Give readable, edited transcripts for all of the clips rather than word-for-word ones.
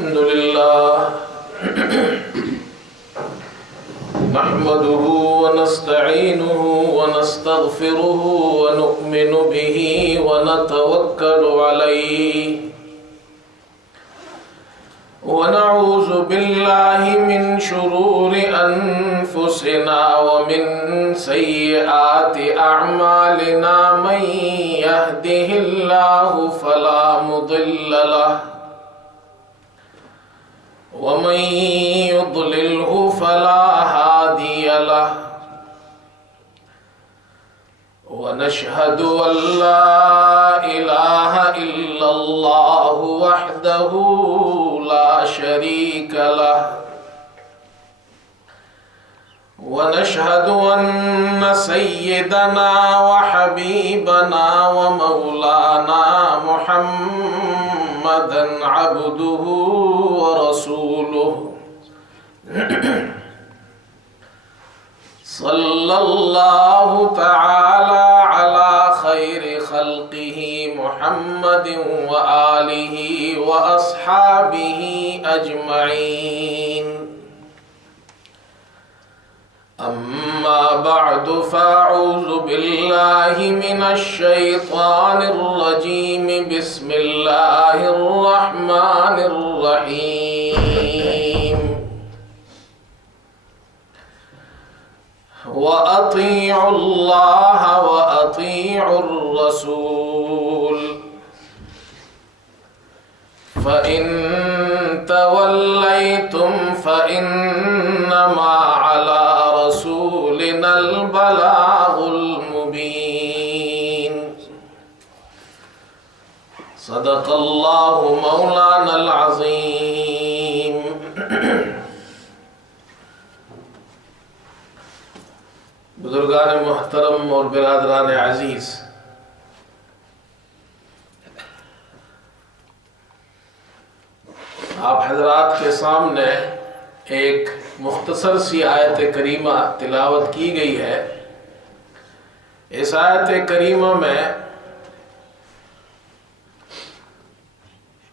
الحمد لله نحمده ونستعينه ونستغفره ونؤمن به ونتوكل عليه ونعوذ بالله من شرور أنفسنا ومن سيئات أعمالنا من يهده الله فلا مضل له ومن يضلله فلا هادي له ونشهد أن لا إله إلا الله وحده لا شريك له ونشهد أن سيدنا وحبيبنا ومولانا محمدا عبده ورسوله صلى الله تعالى على خير خلقه محمد وآله وأصحابه أجمعين أما بعد فأعوذ بالله من الشيطان الرجيم بسم الله الرحمن الرحيم وأطيعوا الله وأطيعوا الرسول فإن توليتم فإنما على رسولنا البلاغ المبين صدق الله مولانا العظيم بزرگان محترم اور برادران عزیز، آپ حضرات کے سامنے ایک مختصر سی آیت کریمہ تلاوت کی گئی ہے۔ اس آیت کریمہ میں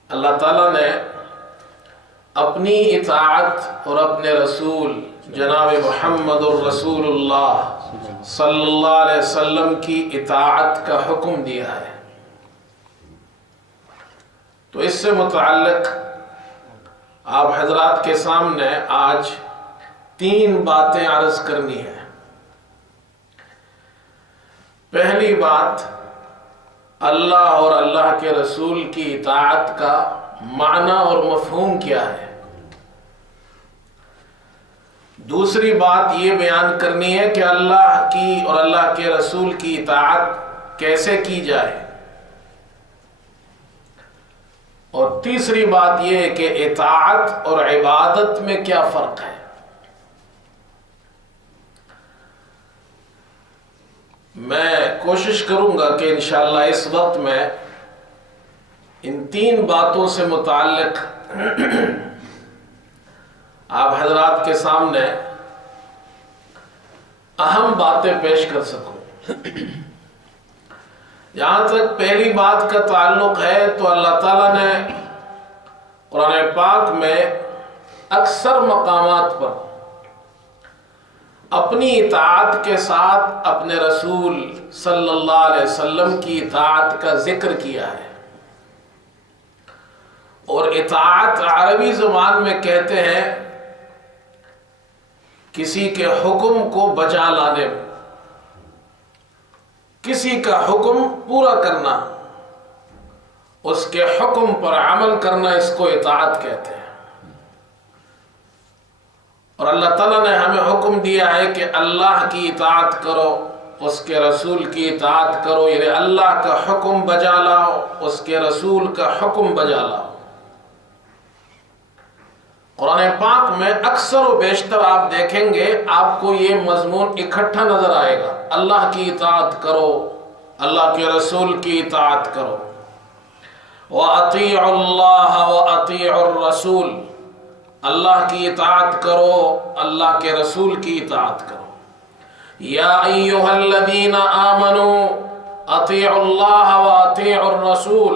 اللہ تعالیٰ نے اپنی اطاعت اور اپنے رسول جناب محمد الرسول اللہ صلی اللہ علیہ وسلم کی اطاعت کا حکم دیا ہے۔ تو اس سے متعلق آپ حضرات کے سامنے آج 3 باتیں عرض کرنی ہیں۔ پہلی بات، اللہ اور اللہ کے رسول کی اطاعت کا معنی اور مفہوم کیا ہے۔ دوسری بات یہ بیان کرنی ہے کہ اللہ کی اور اللہ کے رسول کی اطاعت کیسے کی جائے، اور تیسری بات یہ ہے کہ اطاعت اور عبادت میں کیا فرق ہے۔ میں کوشش کروں گا کہ انشاءاللہ اس وقت میں ان 3 باتوں سے متعلق آپ حضرات کے سامنے اہم باتیں پیش کر سکوں۔ جہاں تک پہلی بات کا تعلق ہے تو اللہ تعالیٰ نے قرآن پاک میں اکثر مقامات پر اپنی اطاعت کے ساتھ اپنے رسول صلی اللہ علیہ وسلم کی اطاعت کا ذکر کیا ہے۔ اور اطاعت عربی زبان میں کہتے ہیں کسی کے حکم کو بجا لانے، کسی کا حکم پورا کرنا، اس کے حکم پر عمل کرنا، اس کو اطاعت کہتے ہیں۔ اور اللہ تعالیٰ نے ہمیں حکم دیا ہے کہ اللہ کی اطاعت کرو، اس کے رسول کی اطاعت کرو، یعنی اللہ کا حکم بجا لاؤ، اس کے رسول کا حکم بجا لاؤ۔ قرآن پاک میں اکثر و بیشتر آپ دیکھیں گے آپ کو یہ مضمون اکٹھا نظر آئے گا، اللہ کی اطاعت کرو، اللہ کے رسول کی اطاعت کرو۔ وَأَطِيعُوا اللَّهَ وَأَطِيعُوا الرَّسُولَ، اللہ کی اطاعت کرو، اللہ کے رسول کی اطاعت کرو۔ یا ایھا الذین آمنوا اطیعوا اللہ واطیعوا الرسول،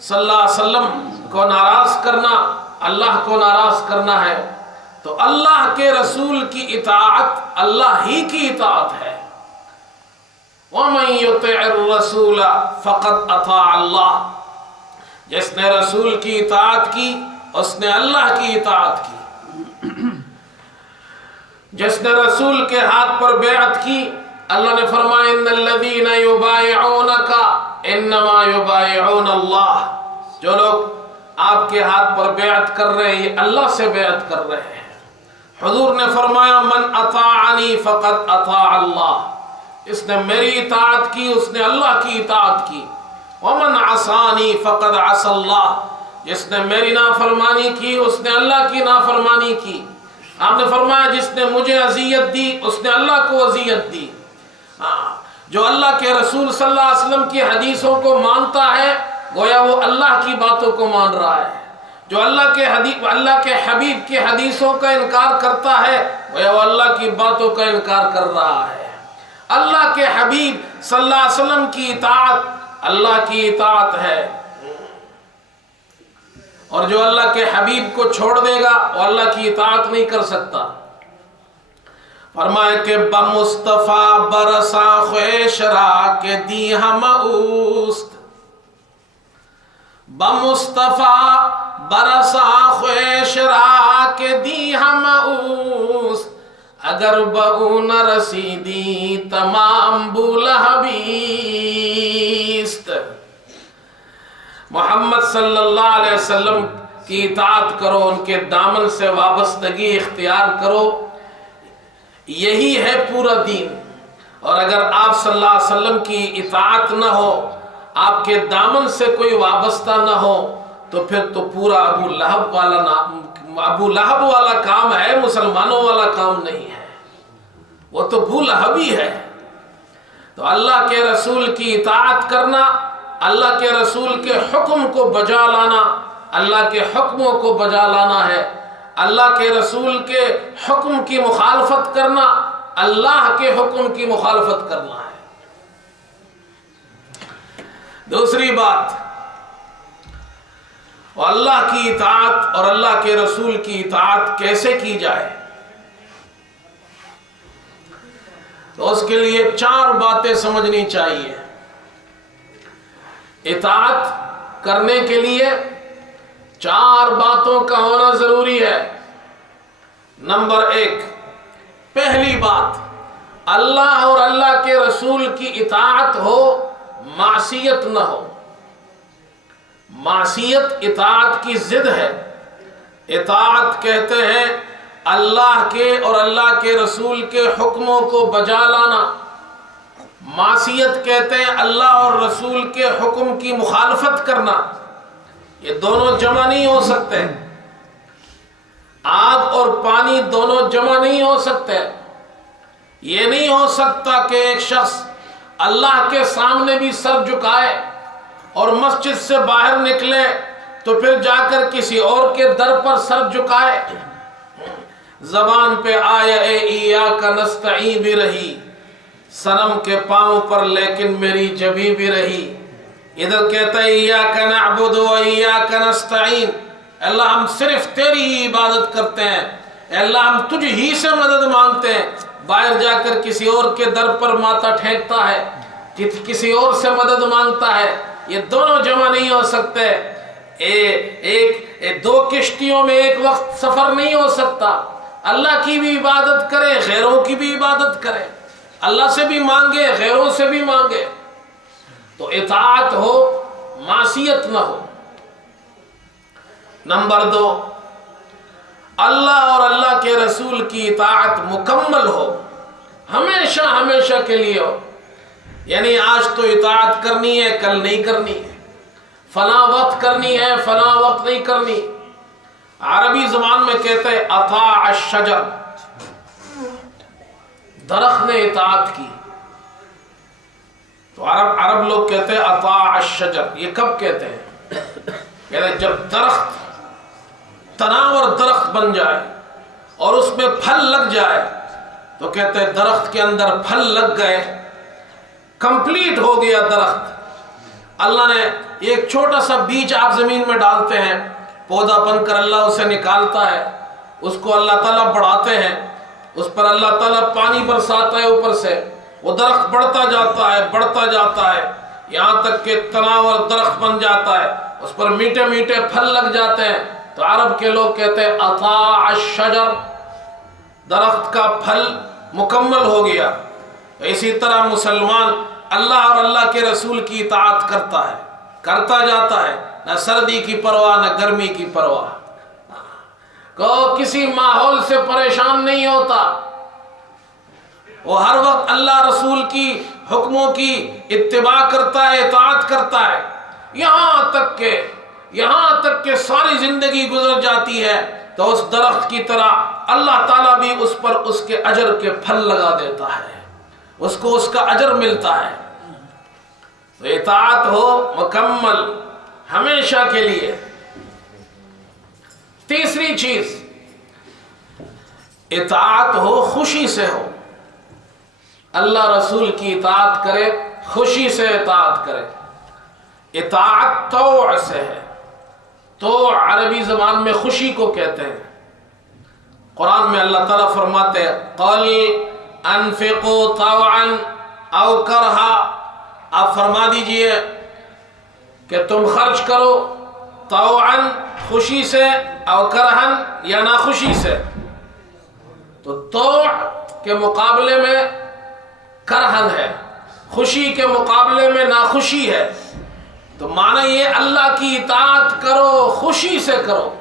صلی اللہ علیہ وسلم کو ناراض کرنا اللہ کو ناراض کرنا ہے، تو اللہ کے رسول کی اطاعت اللہ ہی کی اطاعت ہے۔ وَمَن يُطِعِ الرَّسُولَ فَقَدْ أَطَاعَ اللَّهَ، جس نے رسول کی اطاعت کی اس نے اللہ کی اطاعت کی۔ جس نے رسول کے ہاتھ پر بیعت کی، اللہ نے فرمایا ان الذین یبایعونک انما یبایعون اللہ، جو لوگ آپ کے ہاتھ پر بیعت کر رہے ہیں یہ اللہ سے بیعت کر رہے ہیں۔ حضور نے فرمایا من اطاعنی فقد اطاع اللہ، اس نے میری اطاعت کی اس نے اللہ کی اطاعت کی۔ ومن عصانی فقد عصى اللہ، جس نے میری نافرمانی کی اس نے اللہ کی نافرمانی کی۔ آپ نے فرمایا جس نے مجھے اذیت دی اس نے اللہ کو اذیت دی۔ جو اللہ کے رسول صلی اللہ علیہ وسلم کی حدیثوں کو مانتا ہے گویا وہ اللہ کی باتوں کو مان رہا ہے، جو اللہ کے حبیب کی حدیثوں کا انکار کرتا ہے گویا وہ اللہ کی باتوں کا انکار کر رہا ہے۔ اللہ کے حبیب صلی اللہ علیہ وسلم کی اطاعت اللہ کی اطاعت ہے، اور جو اللہ کے حبیب کو چھوڑ دے گا وہ اللہ کی اطاعت نہیں کر سکتا۔ فرمائے کہ بمصطفیٰ برسا خویش را کے دی ہم اوست، بمصطفیٰ برسا خویش را کے دی ہم اوست، اگر بہو نہ رسیدی تمام بولہبیست۔ محمد صلی اللہ علیہ وسلم کی اطاعت کرو، ان کے دامن سے وابستگی اختیار کرو، یہی ہے پورا دین۔ اور اگر آپ صلی اللہ علیہ وسلم کی اطاعت نہ ہو، آپ کے دامن سے کوئی وابستہ نہ ہو، تو پھر تو پورا ابو لہب والا کام ہے، مسلمانوں والا کام نہیں ہے، وہ تو ابو لہب ہی ہے۔ تو اللہ کے رسول کی اطاعت کرنا، اللہ کے رسول کے حکم کو بجا لانا، اللہ کے حکموں کو بجا لانا ہے۔ اللہ کے رسول کے حکم کی مخالفت کرنا اللہ کے حکم کی مخالفت کرنا ہے۔ دوسری بات، اللہ کی اطاعت اور اللہ کے رسول کی اطاعت کیسے کی جائے، تو اس کے لیے 4 باتیں سمجھنی چاہیے۔ اطاعت کرنے کے لیے 4 باتوں کا ہونا ضروری ہے۔ نمبر 1، پہلی بات، اللہ اور اللہ کے رسول کی اطاعت ہو، معصیت نہ ہو۔ معصیت اطاعت کی ضد ہے۔ اطاعت کہتے ہیں اللہ کے اور اللہ کے رسول کے حکموں کو بجا لانا، معصیت کہتے ہیں اللہ اور رسول کے حکم کی مخالفت کرنا۔ یہ دونوں جمع نہیں ہو سکتے، آگ اور پانی دونوں جمع نہیں ہو سکتے۔ یہ نہیں ہو سکتا کہ ایک شخص اللہ کے سامنے بھی سر جھکائے اور مسجد سے باہر نکلے تو پھر جا کر کسی اور کے در پر سر جھکائے۔ زبان پہ آیا اے ایاک نستعین بھی رہی، صنم کے پاؤں پر لیکن میری جبی بھی رہی۔ ادھر کہتا ہے ایاک نعبد و ایاک نستعین، اللہ ہم صرف تیری ہی عبادت کرتے ہیں، اللہ ہم تجھ ہی سے مدد مانگتے ہیں۔ باہر جا کر کسی اور کے در پر ماتھا ٹھیکتا ہے، کسی اور سے مدد مانگتا ہے، یہ دونوں جمع نہیں ہو سکتے۔ دو کشتیوں میں ایک وقت سفر نہیں ہو سکتا۔ اللہ کی بھی عبادت کرے، غیروں کی بھی عبادت کرے، اللہ سے بھی مانگے، غیروں سے بھی مانگے، تو اطاعت ہو، معصیت نہ ہو۔ نمبر 2، اللہ اور اللہ کے رسول کی اطاعت مکمل ہو، ہمیشہ ہمیشہ کے لیے ہو۔ یعنی آج تو اطاعت کرنی ہے، کل نہیں کرنی ہے، فلاں وقت کرنی ہے، فلاں وقت نہیں کرنی۔ عربی زبان میں کہتے ہیں اطاع الشجر، درخت نے اطاعت کی، تو عرب لوگ کہتے ہیں اطاع الشجر۔ یہ کب کہتے ہیں؟ کہتے ہیں جب درخت تناور درخت بن جائے اور اس میں پھل لگ جائے تو کہتے ہیں درخت کے اندر پھل لگ گئے، کمپلیٹ ہو گیا درخت، اللہ نے ایک چھوٹا سا بیج آپ زمین میں ڈالتے ہیں، پودا بن کر اللہ اسے نکالتا ہے، اس کو اللہ تعالیٰ بڑھاتے ہیں، اس پر اللہ تعالیٰ پانی برساتا ہے اوپر سے، وہ درخت بڑھتا جاتا ہے، بڑھتا جاتا ہے، یہاں تک کہ تناور درخت بن جاتا ہے، اس پر میٹھے میٹھے پھل لگ جاتے ہیں۔ تو عرب کے لوگ کہتے ہیں اطاع الشجر، درخت کا پھل مکمل ہو گیا۔ تو اسی طرح مسلمان اللہ اور اللہ کے رسول کی اطاعت کرتا ہے، کرتا جاتا ہے، نہ سردی کی پرواہ نہ گرمی کی پرواہ، کسی ماحول سے پریشان نہیں ہوتا، وہ ہر وقت اللہ رسول کی حکموں کی اتباع کرتا ہے، اطاعت کرتا ہے، یہاں تک کہ ساری زندگی گزر جاتی ہے تو اس درخت کی طرح اللہ تعالیٰ بھی اس پر اس کے اجر کے پھل لگا دیتا ہے، اس کو اس کا اجر ملتا ہے۔ تو اطاعت ہو مکمل ہمیشہ کے لیے۔ تیسری چیز، اطاعت ہو خوشی سے ہو، اللہ رسول کی اطاعت کرے، خوشی سے اطاعت کرے۔ اطاعت طوع سے ہے، طوع عربی زبان میں خوشی کو کہتے ہیں۔ قرآن میں اللہ تعالیٰ فرماتے ہیں قل انفقوا طوعا او کرہا، آپ فرما دیجئے کہ تم خرچ کرو طوعا خوشی سے، او کرہن یا ناخوشی سے۔ تو طوع کے مقابلے میں کرہن ہے، خوشی کے مقابلے میں ناخوشی ہے، تو معنی یہ اللہ کی اطاعت کرو، خوشی سے کرو۔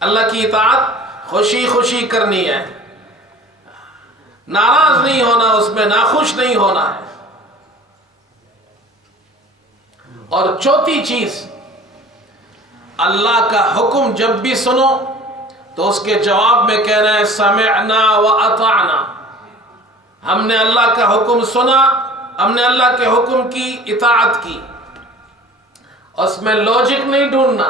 اللہ کی اطاعت خوشی خوشی کرنی ہے، ناراض نہیں ہونا، اس میں ناخوش نہیں ہونا ہے۔ اور چوتھی چیز، اللہ کا حکم جب بھی سنو تو اس کے جواب میں کہنا ہے سمعنا واطعنا، ہم نے اللہ کا حکم سنا، ہم نے اللہ کے حکم کی اطاعت کی۔ اس میں لاجک نہیں ڈھونڈنا،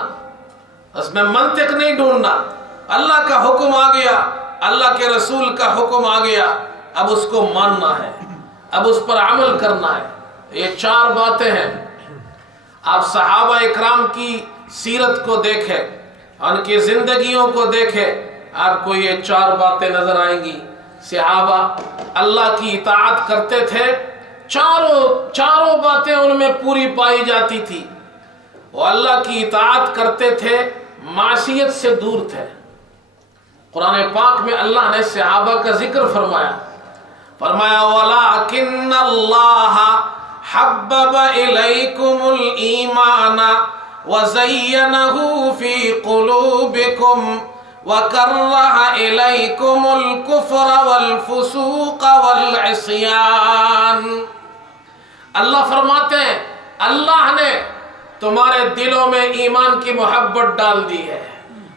اس میں منطق نہیں ڈھونڈنا، اللہ کا حکم آ گیا، اللہ کے رسول کا حکم آ گیا، اب اس کو ماننا ہے، اب اس پر عمل کرنا ہے۔ یہ چار باتیں ہیں۔ آپ صحابہ اکرام کی سیرت کو دیکھیں، ان کی زندگیوں کو دیکھیں، آپ کو یہ چار باتیں نظر آئیں گی۔ صحابہ اللہ کی اطاعت کرتے تھے، چاروں باتیں ان میں پوری پائی جاتی تھی۔ وہ اللہ کی اطاعت کرتے تھے، معصیت سے دور تھے۔ قرآن پاک میں اللہ نے صحابہ کا ذکر فرمایا وَلَٰكِنَّ اللَّهَ حَبَّبَ إِلَيْكُمُ الْإِيمَانَ وَزَيَّنَهُ فِي قُلُوبِكُمْ وَكَرَّهَ إِلَيْكُمُ الْكُفْرَ وَالْفُسُوقَ وَالْعِصْيَانَ۔ اللہ فرماتے ہیں اللہ نے تمہارے دلوں میں ایمان کی محبت ڈال دی ہے،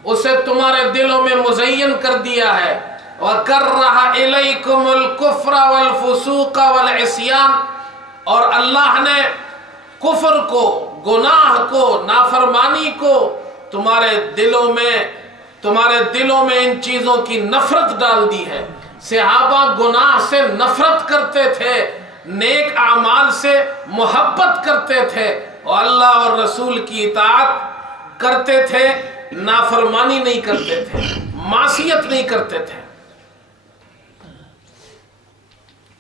اسے تمہارے دلوں میں مزین کر دیا ہے۔ وَكَرَّهَ إِلَيْكُمُ الْكُفْرَ وَالْفُسُوقَ وَالْعِصْيَانَ، اور اللہ نے کفر کو، گناہ کو، نافرمانی کو تمہارے دلوں میں ان چیزوں کی نفرت ڈال دی ہے۔ صحابہ گناہ سے نفرت کرتے تھے، نیک اعمال سے محبت کرتے تھے، اور اللہ اور رسول کی اطاعت کرتے تھے، نافرمانی نہیں کرتے تھے، معصیت نہیں کرتے تھے۔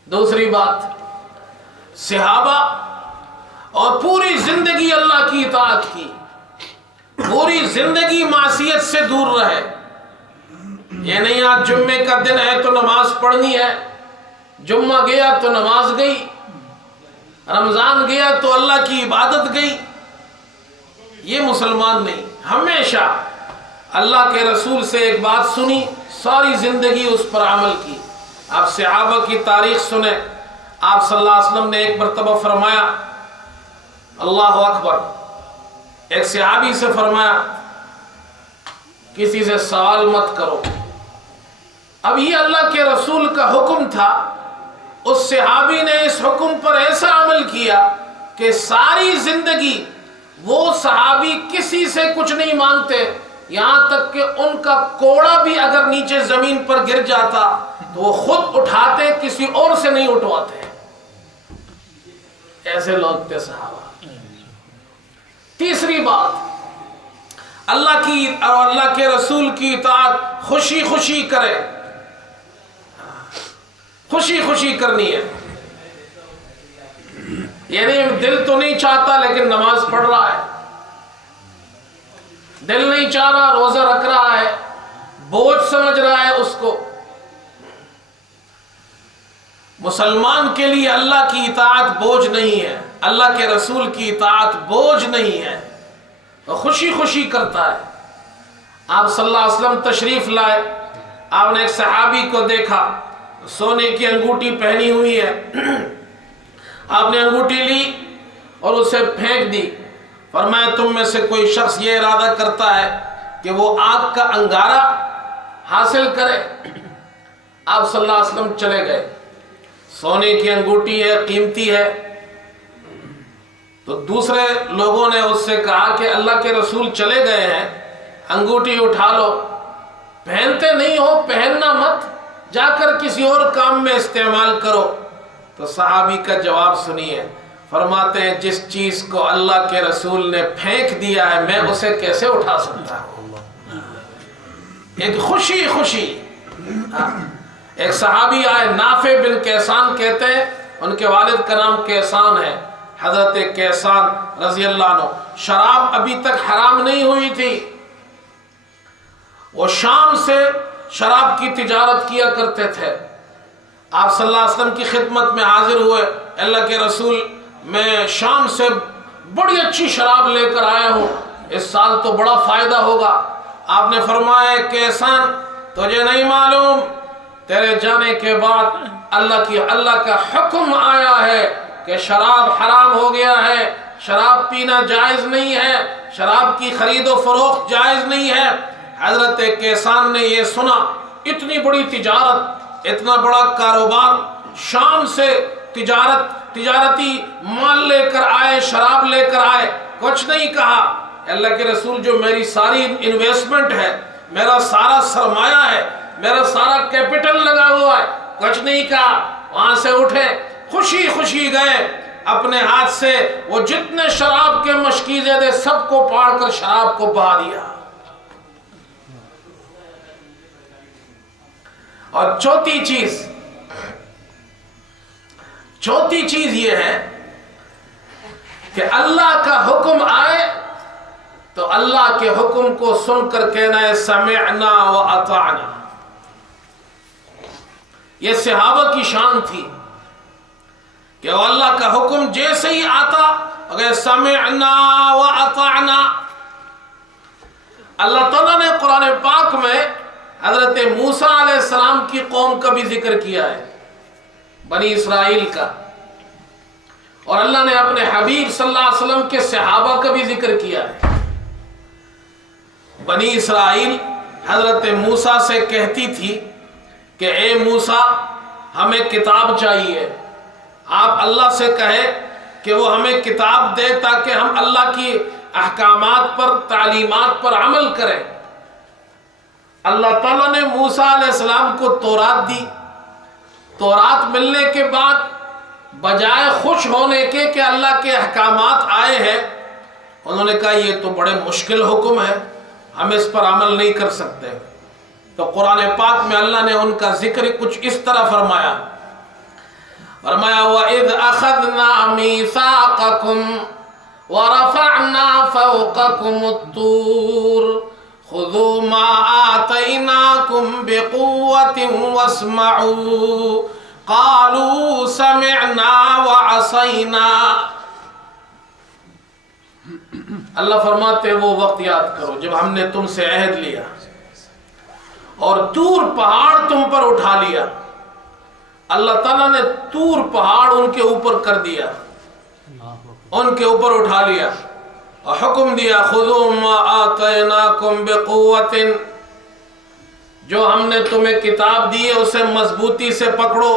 دوسری بات، صحابہ اور پوری زندگی اللہ کی اطاعت کی، پوری زندگی معصیت سے دور رہے۔ یہ نہیں آج جمعے کا دن ہے تو نماز پڑھنی ہے، جمعہ گیا تو نماز گئی، رمضان گیا تو اللہ کی عبادت گئی، یہ مسلمان نہیں۔ ہمیشہ اللہ کے رسول سے ایک بات سنی، ساری زندگی اس پر عمل کی۔ آپ صحابہ کی تاریخ سنیں، آپ صلی اللہ علیہ وسلم نے ایک مرتبہ فرمایا اللہ اکبر، ایک صحابی سے فرمایا کسی سے سوال مت کرو۔ اب یہ اللہ کے رسول کا حکم تھا، اس صحابی نے اس حکم پر ایسا عمل کیا کہ ساری زندگی وہ صحابی کسی سے کچھ نہیں مانگتے، یہاں تک کہ ان کا کوڑا بھی اگر نیچے زمین پر گر جاتا تو وہ خود اٹھاتے، کسی اور سے نہیں اٹھواتے۔ ایسے لوگ تھے صحابہ۔ تیسری بات، اللہ کی اور اللہ کے رسول کی اطاعت خوشی خوشی کرے، خوشی خوشی کرنی ہے، یعنی دل تو نہیں چاہتا لیکن نماز پڑھ رہا ہے، دل نہیں چاہ رہا روزہ رکھ رہا ہے، بوجھ سمجھ رہا ہے اس کو۔ مسلمان کے لیے اللہ کی اطاعت بوجھ نہیں ہے، اللہ کے رسول کی اطاعت بوجھ نہیں ہے، وہ خوشی خوشی کرتا ہے۔ آپ صلی اللہ علیہ وسلم تشریف لائے، آپ نے ایک صحابی کو دیکھا، سونے کی انگوٹھی پہنی ہوئی ہے، آپ نے انگوٹھی لی اور اسے پھینک دی، فرمایا تم میں سے کوئی شخص یہ ارادہ کرتا ہے کہ وہ آگ کا انگارہ حاصل کرے؟ آپ صلی اللہ علیہ وسلم چلے گئے، سونے کی انگوٹھی ہے، قیمتی ہے، تو دوسرے لوگوں نے اس سے کہا کہ اللہ کے رسول چلے گئے ہیں، انگوٹھی اٹھا لو، پہنتے نہیں ہو پہننا مت، جا کر کسی اور کام میں استعمال کرو۔ تو صحابی کا جواب سنیے، فرماتے ہیں جس چیز کو اللہ کے رسول نے پھینک دیا ہے میں اسے کیسے اٹھا سکتا ہوں؟ ایک خوشی خوشی۔ ایک صحابی آئے، نافع بن کیسان کہتے ہیں، ان کے والد کا نام کیسان ہے، حضرت کیسان رضی اللہ عنہ، شراب ابھی تک حرام نہیں ہوئی تھی، وہ شام سے شراب کی تجارت کیا کرتے تھے۔ آپ صلی اللہ علیہ وسلم کی خدمت میں حاضر ہوئے، اللہ کے رسول میں شام سے بڑی اچھی شراب لے کر آیا ہوں، اس سال تو بڑا فائدہ ہوگا۔ آپ نے فرمایا کیسان تجھے نہیں معلوم تیرے جانے کے بعد اللہ کا حکم آیا ہے کہ شراب حرام ہو گیا ہے، شراب پینا جائز نہیں ہے، شراب کی خرید و فروخت جائز نہیں ہے۔ حضرت کیسان نے یہ سنا، اتنی بڑی تجارت، اتنا بڑا کاروبار، شام سے تجارتی مال لے کر آئے، شراب لے کر آئے، کچھ نہیں کہا۔ اللہ کے رسول جو میری ساری انویسٹمنٹ ہے، میرا سارا سرمایہ ہے، میرا سارا کیپٹل لگا ہوا ہے، کچھ نہیں کہا۔ وہاں سے اٹھے، خوشی خوشی گئے، اپنے ہاتھ سے وہ جتنے شراب کے مشکیزے تھے سب کو پاڑ کر شراب کو بہا دیا۔ اور چوتھی چیز یہ ہے کہ اللہ کا حکم آئے تو اللہ کے حکم کو سن کر کہنا ہے سمعنا و اطعنا۔ یہ صحابہ کی شان تھی کہ وہ اللہ کا حکم جیسے ہی آتا اگر سمعنا و اطعنا۔ اللہ تعالیٰ نے قرآن پاک میں حضرت موسیٰ علیہ السلام کی قوم کا بھی ذکر کیا ہے، بنی اسرائیل کا، اور اللہ نے اپنے حبیب صلی اللہ علیہ وسلم کے صحابہ کا بھی ذکر کیا ہے۔ بنی اسرائیل حضرت موسیٰ سے کہتی تھی کہ اے موسیٰ ہمیں کتاب چاہیے، آپ اللہ سے کہے کہ وہ ہمیں کتاب دے تاکہ ہم اللہ کی احکامات پر، تعلیمات پر عمل کریں۔ اللہ تعالیٰ نے موسیٰ علیہ السلام کو تورات دی، تورات ملنے کے بعد بجائے خوش ہونے کے کہ اللہ کے احکامات آئے ہیں، انہوں نے کہا یہ تو بڑے مشکل حکم ہے، ہم اس پر عمل نہیں کر سکتے۔ تو قرآن پاک میں اللہ نے ان کا ذکر کچھ اس طرح فرمایا، وَإِذْ أَخَذْنَا مِيثَاقَكُمْ وَرَفَعْنَا فَوْقَكُمُ الطُّورَ خُذُوا مَا آتَيْنَاكُمْ بِقُوَّةٍ وَاسْمَعُوا قَالُوا سَمِعْنَا وَعَصَيْنَا۔ اللہ فرماتے وہ وقت یاد کرو جب ہم نے تم سے عہد لیا اور طور پہاڑ تم پر اٹھا لیا۔ اللہ تعالیٰ نے طور پہاڑ ان کے اوپر کر دیا، ان کے اوپر اٹھا لیا اور حکم دیا خذوا ما آتیناکم بقوۃ، جو ہم نے تمہیں کتاب دی ہے اسے مضبوطی سے پکڑو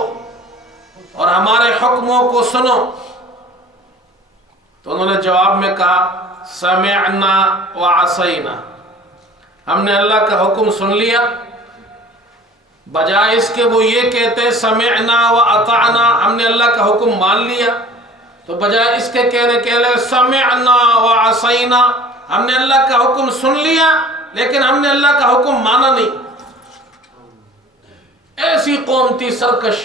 اور ہمارے حکموں کو سنو۔ تو انہوں نے جواب میں کہا سمعنا وعصینا، ہم نے اللہ کا حکم سن لیا، بجائے اس کے وہ یہ کہتے سمعنا واطعنا، ہم نے اللہ کا حکم مان لیا، تو بجائے اس کے کہنے سمعنا وعصینا، ہم نے اللہ کا حکم سن لیا لیکن ہم نے اللہ کا حکم مانا نہیں. ایسی قوم تھی سرکش.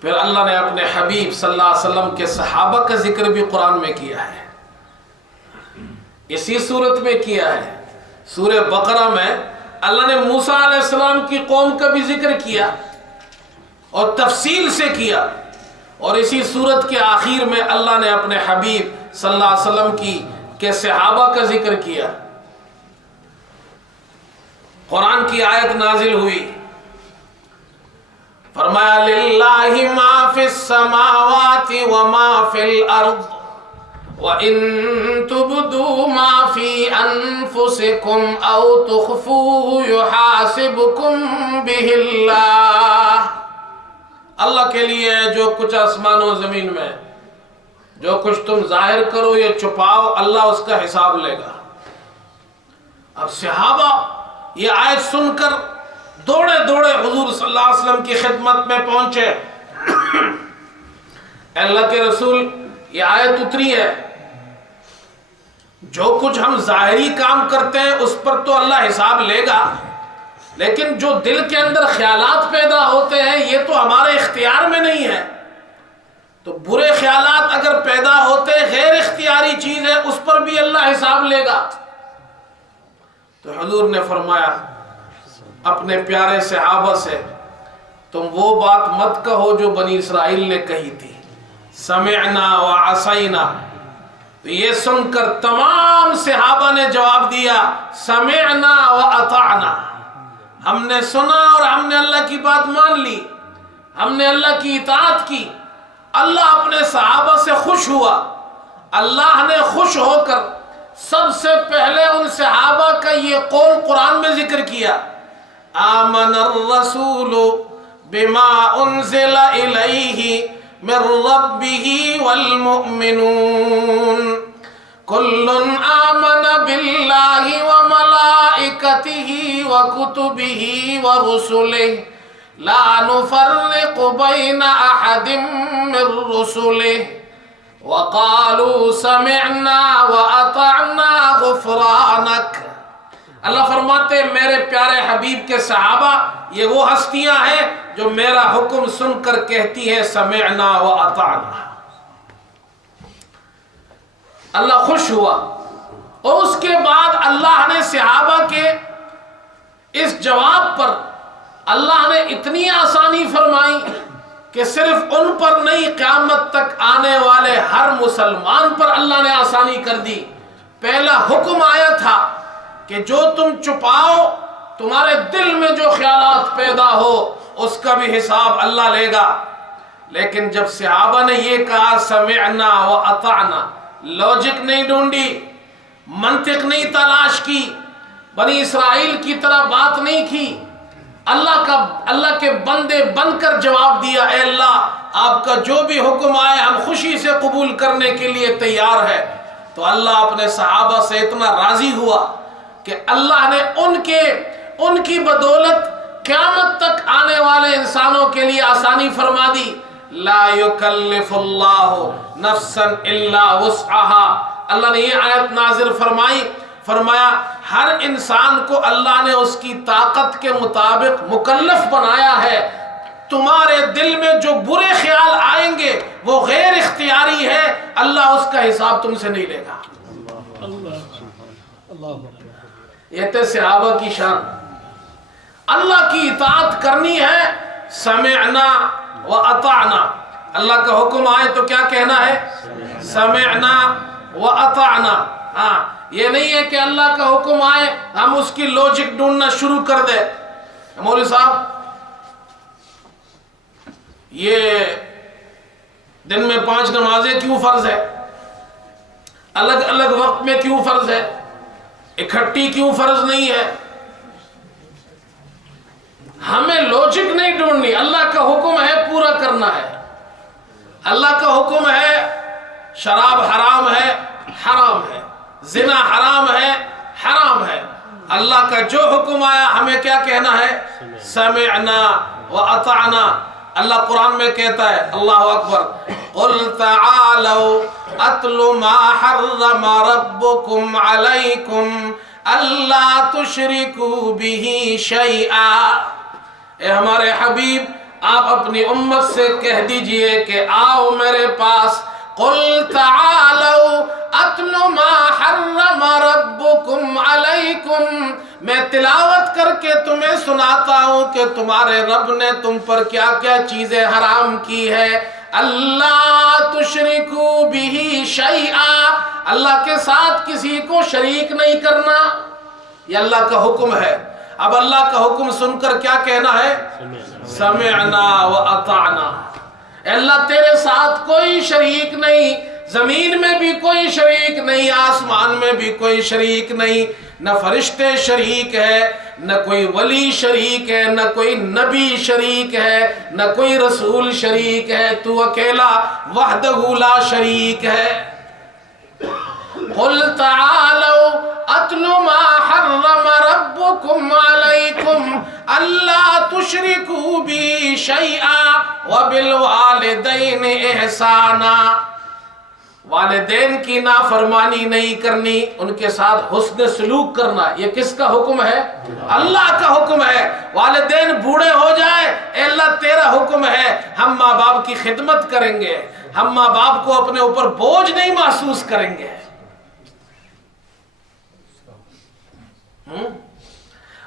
پھر اللہ نے اپنے حبیب صلی اللہ علیہ وسلم کے صحابہ کا ذکر بھی قرآن میں کیا ہے، اسی صورت میں کیا ہے. سورہ بقرہ میں اللہ نے موسیٰ علیہ السلام کی قوم کا بھی ذکر کیا اور تفصیل سے کیا، اور اسی صورت کے آخر میں اللہ نے اپنے حبیب صلی اللہ علیہ وسلم کے صحابہ کا ذکر کیا. قرآن کی آیت نازل ہوئی، فرمایا للہ ما فی السماوات وما فی الارض وَإِن تُبْدُوا مَا فِي أَنفُسِكُمْ أَوْ تُخْفُوهُ يُحَاسِبْكُمْ بِهِ اللَّهُ. اللہ کے لیے جو کچھ آسمان و زمین میں، جو کچھ تم ظاہر کرو یا چھپاؤ، اللہ اس کا حساب لے گا. اب صحابہ یہ آیت سن کر دوڑے دوڑے حضور صلی اللہ علیہ وسلم کی خدمت میں پہنچے. اللہ کے رسول، یہ آیت اتری ہے، جو کچھ ہم ظاہری کام کرتے ہیں اس پر تو اللہ حساب لے گا، لیکن جو دل کے اندر خیالات پیدا ہوتے ہیں یہ تو ہمارے اختیار میں نہیں ہے. تو برے خیالات اگر پیدا ہوتے، غیر اختیاری چیز ہے، اس پر بھی اللہ حساب لے گا. تو حضور نے فرمایا اپنے پیارے صحابہ سے، تم وہ بات مت کہو جو بنی اسرائیل نے کہی تھی، سمعنا وعصینا. تو یہ سن کر تمام صحابہ نے جواب دیا سمعنا واطعنا، ہم نے سنا اور ہم نے اللہ کی بات مان لی، ہم نے اللہ کی اطاعت کی. اللہ اپنے صحابہ سے خوش ہوا. اللہ نے خوش ہو کر سب سے پہلے ان صحابہ کا یہ قول قرآن میں ذکر کیا، آمن الرسول بما انزل الیہ من ربه والمؤمنون كل آمن بالله وملائكته وكتبه ورسله لا نفرق بين أحد من رسله وقالوا سمعنا وأطعنا غفرانك. اللہ فرماتے ہیں میرے پیارے حبیب کے صحابہ یہ وہ ہستیاں ہیں جو میرا حکم سن کر کہتی ہیں سمعنا و اطعنا. اللہ خوش ہوا. اور اس کے بعد اللہ نے صحابہ کے اس جواب پر اللہ نے اتنی آسانی فرمائی کہ صرف ان پر نہیں، قیامت تک آنے والے ہر مسلمان پر اللہ نے آسانی کر دی. پہلا حکم آیا تھا کہ جو تم چھپاؤ، تمہارے دل میں جو خیالات پیدا ہو اس کا بھی حساب اللہ لے گا. لیکن جب صحابہ نے یہ کہا سمعنا و اطعنا، لوجک نہیں ڈھونڈی، منطق نہیں تلاش کی، بنی اسرائیل کی طرح بات نہیں کی، اللہ کے بندے بن کر جواب دیا اے اللہ آپ کا جو بھی حکم آئے ہم خوشی سے قبول کرنے کے لیے تیار ہے. تو اللہ اپنے صحابہ سے اتنا راضی ہوا کہ اللہ نے ان کی بدولت قیامت تک آنے والے انسانوں کے لیے آسانی فرما دی. لا یکلف اللہ نفسا الا وسعها. اللہ نے یہ آیت نازل فرمایا ہر انسان کو اللہ نے اس کی طاقت کے مطابق مکلف بنایا ہے. تمہارے دل میں جو برے خیال آئیں گے وہ غیر اختیاری ہے، اللہ اس کا حساب تم سے نہیں لے گا. یہ تھے صحابہ کی شان. اللہ کی اطاعت کرنی ہے، سمعنا و اطعنا. اللہ کا حکم آئے تو کیا کہنا ہے؟ سمعنا و اطعنا. ہاں، یہ نہیں ہے کہ اللہ کا حکم آئے ہم اس کی لوجک ڈھونڈنا شروع کر دیں. مولوی صاحب یہ دن میں 5 نمازیں کیوں فرض ہے؟ الگ الگ وقت میں کیوں فرض ہے؟ اکٹھی کیوں فرض نہیں ہے؟ ہمیں لوجک نہیں ڈھونڈنی. اللہ کا حکم ہے پورا کرنا ہے. اللہ کا حکم ہے شراب حرام ہے، حرام ہے. زنا حرام ہے، حرام ہے. اللہ کا جو حکم آیا ہمیں کیا کہنا ہے؟ سمعنا و اطعنا. اللہ قرآن میں کہتا ہے، اللہ اکبر، قل تعالوا اتل ما حرم ربکم علیکم الا تشرکوا به شیئا۔ اے ہمارے حبیب، آپ اپنی امت سے کہہ دیجئے کہ آؤ میرے پاس، قل تعالوا اتل ما حرم ربکم علیکم، میں تلاوت کر کے تمہیں سناتا ہوں کہ تمہارے رب نے تم پر کیا کیا چیزیں حرام کی ہے۔ اللہ تشرکوا بہ شیئا، اللہ کے ساتھ کسی کو شریک نہیں کرنا، یہ اللہ کا حکم ہے۔ اب اللہ کا حکم سن کر کیا کہنا ہے؟ سمعنا و اطعنا۔ اللہ تیرے ساتھ کوئی شریک نہیں، زمین میں بھی کوئی شریک نہیں، آسمان میں بھی کوئی شریک نہیں، نہ فرشتے شریک ہے، نہ کوئی ولی شریک ہے، نہ کوئی نبی شریک ہے، نہ کوئی رسول شریک ہے، تو اکیلا وحدہ لا شریک ہے۔ قل تعالوا اتل ما حرم ربکم علیکم الا تشرکوا بی شیئا وبالوالدین احسانا، والدین کی نافرمانی نہیں کرنی، ان کے ساتھ حسن سلوک کرنا، یہ کس کا حکم ہے؟ اللہ کا حکم ہے۔ والدین بوڑھے ہو جائے، اے اللہ تیرا حکم ہے، ہم ماں باپ کی خدمت کریں گے، ہم ماں باپ کو اپنے اوپر بوجھ نہیں محسوس کریں گے۔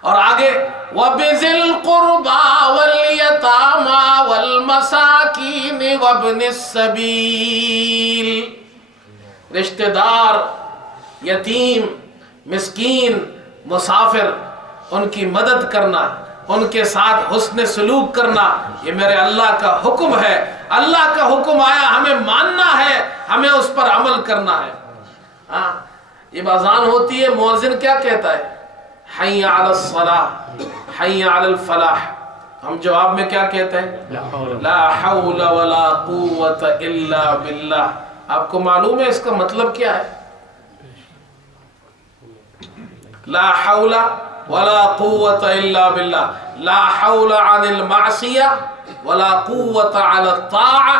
اور آگے وَبِذِي الْقُرْبَى وَالْيَتَامَى وَالْمَسَاكِينِ وَابْنِ السَّبِيلِ، رشتہ دار، یتیم، مسکین، مسافر، ان کی مدد کرنا، ان کے ساتھ حسن سلوک کرنا، یہ میرے اللہ کا حکم ہے۔ اللہ کا حکم آیا، ہمیں ماننا ہے، ہمیں اس پر عمل کرنا ہے۔ ہاں، جب اذان ہوتی ہے مؤذن کیا کہتا ہے؟ حی علی الصلاۃ، حی علی الفلاح، ہم جواب میں کیا کہتے ہیں؟ لا حول ولا قوت الا باللہ۔ آپ کو معلوم ہے اس کا مطلب کیا ہے؟ لا حول ولا قوت الا باللہ، لا حول عن المعصیہ ولا قوت علی الطاعہ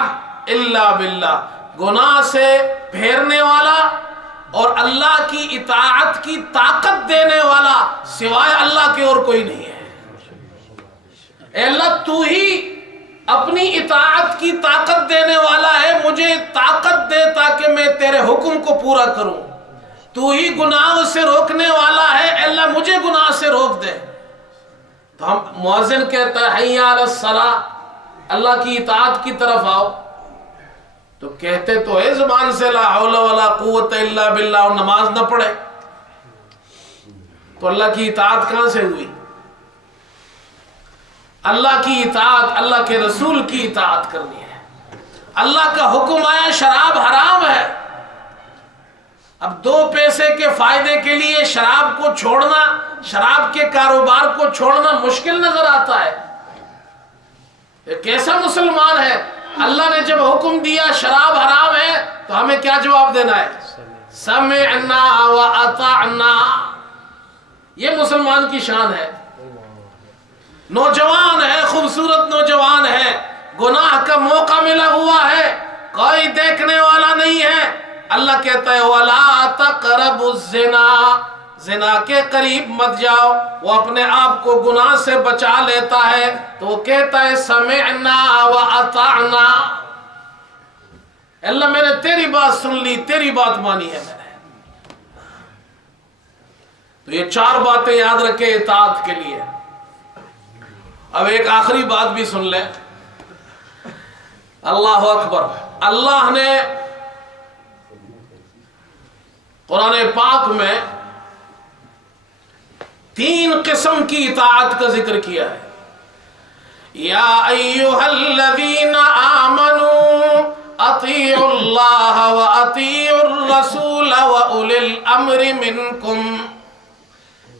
الا باللہ، گناہ سے پھیرنے والا اور اللہ کی اطاعت کی طاقت دینے والا سوائے اللہ کے اور کوئی نہیں ہے۔ اے اللہ تو ہی اپنی اطاعت کی طاقت دینے والا ہے، مجھے طاقت دے تاکہ میں تیرے حکم کو پورا کروں۔ تو ہی گناہوں سے روکنے والا ہے، اے اللہ مجھے گناہ سے روک دے۔ تو ہم مؤذن کہتا ہے حی علی الصلاۃ، اللہ کی اطاعت کی طرف آؤ، تو کہتے تو ہے زبان سے لا حول ولا قوت الا باللہ، اور نماز نہ پڑھے تو اللہ کی اطاعت کہاں سے ہوئی؟ اللہ کی اطاعت، اللہ کے رسول کی اطاعت کرنی ہے۔ اللہ کا حکم آیا شراب حرام ہے، اب 2 پیسے کے فائدے کے لیے شراب کو چھوڑنا، شراب کے کاروبار کو چھوڑنا مشکل نظر آتا ہے۔ یہ کیسا مسلمان ہے؟ اللہ نے جب حکم دیا شراب حرام ہے تو ہمیں کیا جواب دینا ہے؟ سمعنا و اطعنا۔ یہ مسلمان کی شان ہے۔ نوجوان ہے، خوبصورت نوجوان ہے، گناہ کا موقع ملا ہوا ہے، کوئی دیکھنے والا نہیں ہے، اللہ کہتا ہے وَلَا تَقْرَبُوا الزِّنَا، زنا کے قریب مت جاؤ۔ وہ اپنے آپ کو گناہ سے بچا لیتا ہے تو وہ کہتا ہے سمعنا و اطعنا، اللہ میں نے تیری بات سن لی، تیری بات مانی ہے میں نے۔ تو یہ 4 باتیں یاد رکھے اطاعت کے لیے۔ اب ایک آخری بات بھی سن لیں، اللہ اکبر، اللہ نے قرآن پاک میں 3 قسم کی اطاعت کا ذکر کیا ہے۔ یا ایھا الذین آمنوا اطیعوا اللہ و اطیعوا الرسول و اولی الامر منکم،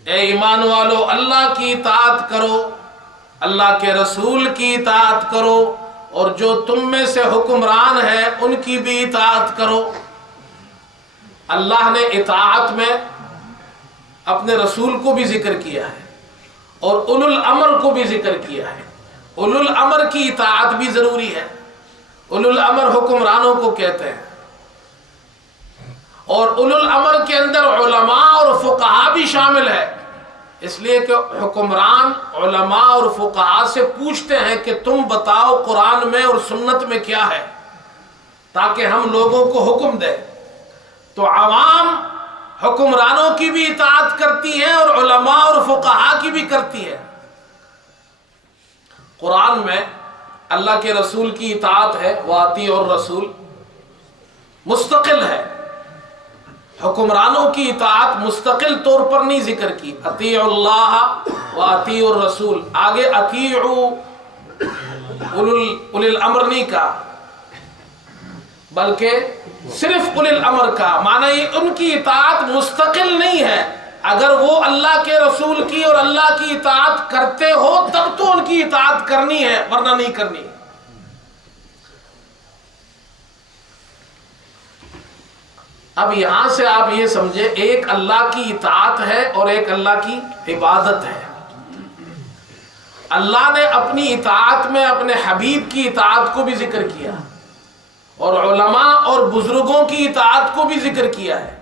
اے ایمان والو اللہ کی اطاعت کرو، اللہ کے رسول کی اطاعت کرو، اور جو تم میں سے حکمران ہے ان کی بھی اطاعت کرو۔ اللہ نے اطاعت میں اپنے رسول کو بھی ذکر کیا ہے اور اولو الامر کو بھی ذکر کیا ہے۔ اولو الامر کی اطاعت بھی ضروری ہے. اولو الامر حکمرانوں کو کہتے ہیں، اور اولو الامر کے اندر علماء اور فقہا بھی شامل ہے، اس لیے کہ حکمران علماء اور فقہا سے پوچھتے ہیں کہ تم بتاؤ قرآن میں اور سنت میں کیا ہے، تاکہ ہم لوگوں کو حکم دیں. تو عوام حکمرانوں کی بھی اطاعت کرتی ہیں اور علماء اور فقہا کی بھی کرتی ہے. قرآن میں اللہ کے رسول کی اطاعت ہے، وَأَطِیعُوا الرَّسُولَ مستقل ہے. حکمرانوں کی اطاعت مستقل طور پر نہیں ذکر کی. اطیعوا اللہ وَأَطِیعُوا الرَّسُولَ، آگے اطیعوا اولی الامر نہیں کہا، بلکہ صرف اولی الامر کا معنی یہ ان کی اطاعت مستقل نہیں ہے. اگر وہ اللہ کے رسول کی اور اللہ کی اطاعت کرتے ہو تب تو ان کی اطاعت کرنی ہے، ورنہ نہیں کرنی. اب یہاں سے آپ یہ سمجھے، ایک اللہ کی اطاعت ہے اور ایک اللہ کی عبادت ہے. اللہ نے اپنی اطاعت میں اپنے حبیب کی اطاعت کو بھی ذکر کیا، اور علماء اور بزرگوں کی اطاعت کو بھی ذکر کیا ہے.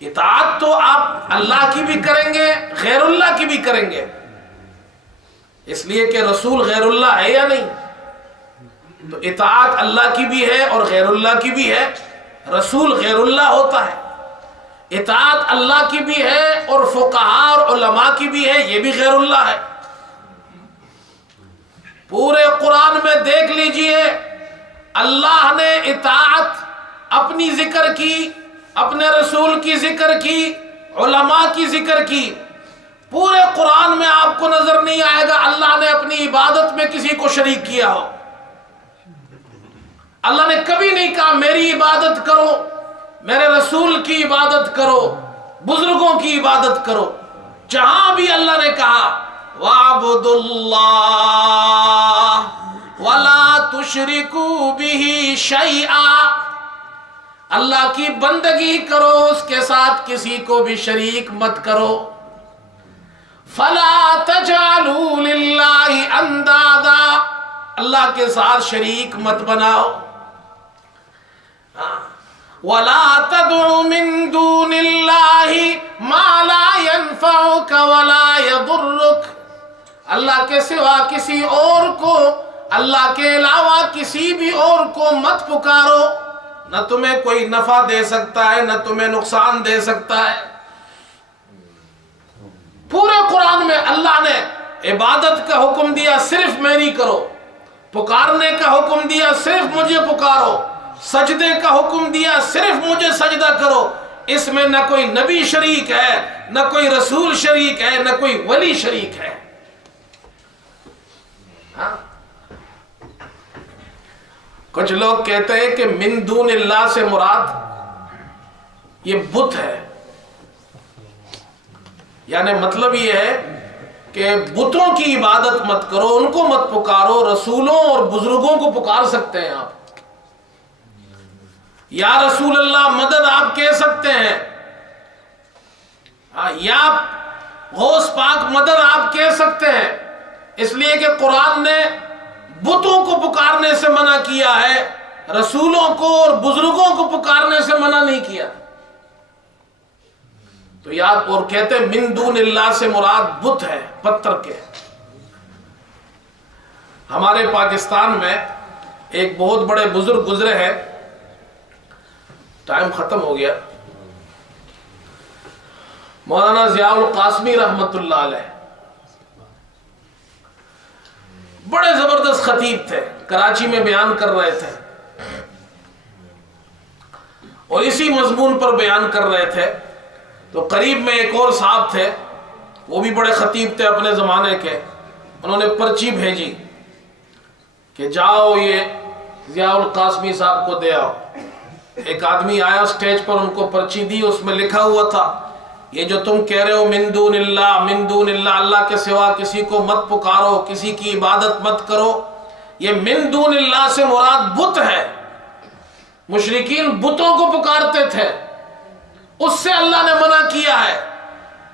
اطاعت تو آپ اللہ کی بھی کریں گے، غیر اللہ کی بھی کریں گے، اس لیے کہ رسول غیر اللہ ہے یا نہیں. تو اطاعت اللہ کی بھی ہے اور غیر اللہ کی بھی ہے. رسول غیر اللہ ہوتا ہے. اطاعت اللہ کی بھی ہے اور فقہا اور علماء کی بھی ہے، یہ بھی غیر اللہ ہے. پورے قرآن میں دیکھ لیجئے، اللہ نے اطاعت اپنی ذکر کی، اپنے رسول کی ذکر کی، علماء کی ذکر کی. پورے قرآن میں آپ کو نظر نہیں آئے گا اللہ نے اپنی عبادت میں کسی کو شریک کیا ہو. اللہ نے کبھی نہیں کہا میری عبادت کرو، میرے رسول کی عبادت کرو، بزرگوں کی عبادت کرو. جہاں بھی اللہ نے کہا وَاعْبُدُوا اللَّهَ وَلَا تُشْرِكُوا بِهِ شَيْئًا، اللہ کی بندگی کرو، اس کے ساتھ کسی کو بھی شریک مت کرو. فَلَا تَجْعَلُوا لِلَّهِ أَنْدَادًا، اللہ کے ساتھ شریک مت بناؤ. وَلَا تَدْعُ مِن دُونِ اللَّهِ مَا لَا يَنْفَعُكَ وَلَا يَضُرُّكَ، اللہ کے سوا کسی اور کو، اللہ کے علاوہ کسی بھی اور کو مت پکارو، نہ تمہیں کوئی نفع دے سکتا ہے نہ تمہیں نقصان دے سکتا ہے. پورے قرآن میں اللہ نے عبادت کا حکم دیا صرف میری کرو، پکارنے کا حکم دیا صرف مجھے پکارو، سجدے کا حکم دیا صرف مجھے سجدہ کرو. اس میں نہ کوئی نبی شریک ہے، نہ کوئی رسول شریک ہے، نہ کوئی ولی شریک ہے. ہاں، کچھ لوگ کہتے ہیں کہ من دون اللہ سے مراد یہ بت ہے، یعنی مطلب یہ ہے کہ بتوں کی عبادت مت کرو، ان کو مت پکارو، رسولوں اور بزرگوں کو پکار سکتے ہیں آپ. یا رسول اللہ مدد آپ کہہ سکتے ہیں، یا غوث پاک مدد آپ کہہ سکتے ہیں، اس لیے کہ قرآن نے بتوں کو پکارنے سے منع کیا ہے، رسولوں کو اور بزرگوں کو پکارنے سے منع نہیں کیا. تو یاد، اور کہتے ہیں من دون اللہ سے مراد بت ہے، پتھر کے. ہمارے پاکستان میں ایک بہت بڑے بزرگ گزرے ہیں، ٹائم ختم ہو گیا، مولانا ضیاء القاسمی رحمت اللہ علیہ. بڑے زبردست خطیب تھے، کراچی میں بیان کر رہے تھے اور اسی مضمون پر بیان کر رہے تھے. تو قریب میں ایک اور صاحب تھے، وہ بھی بڑے خطیب تھے اپنے زمانے کے. انہوں نے پرچی بھیجی کہ جاؤ یہ ضیاء القاسمی صاحب کو دے آؤ. ایک آدمی آیا سٹیج پر، ان کو پرچی دی، اس میں لکھا ہوا تھا یہ جو تم کہہ رہے ہو من دون اللہ، من دون اللہ، اللہ کے سوا کسی کو مت پکارو، کسی کی عبادت مت کرو، یہ من دون اللہ سے مراد بت ہے. مشرکین بتوں کو پکارتے تھے، اس سے اللہ نے منع کیا ہے.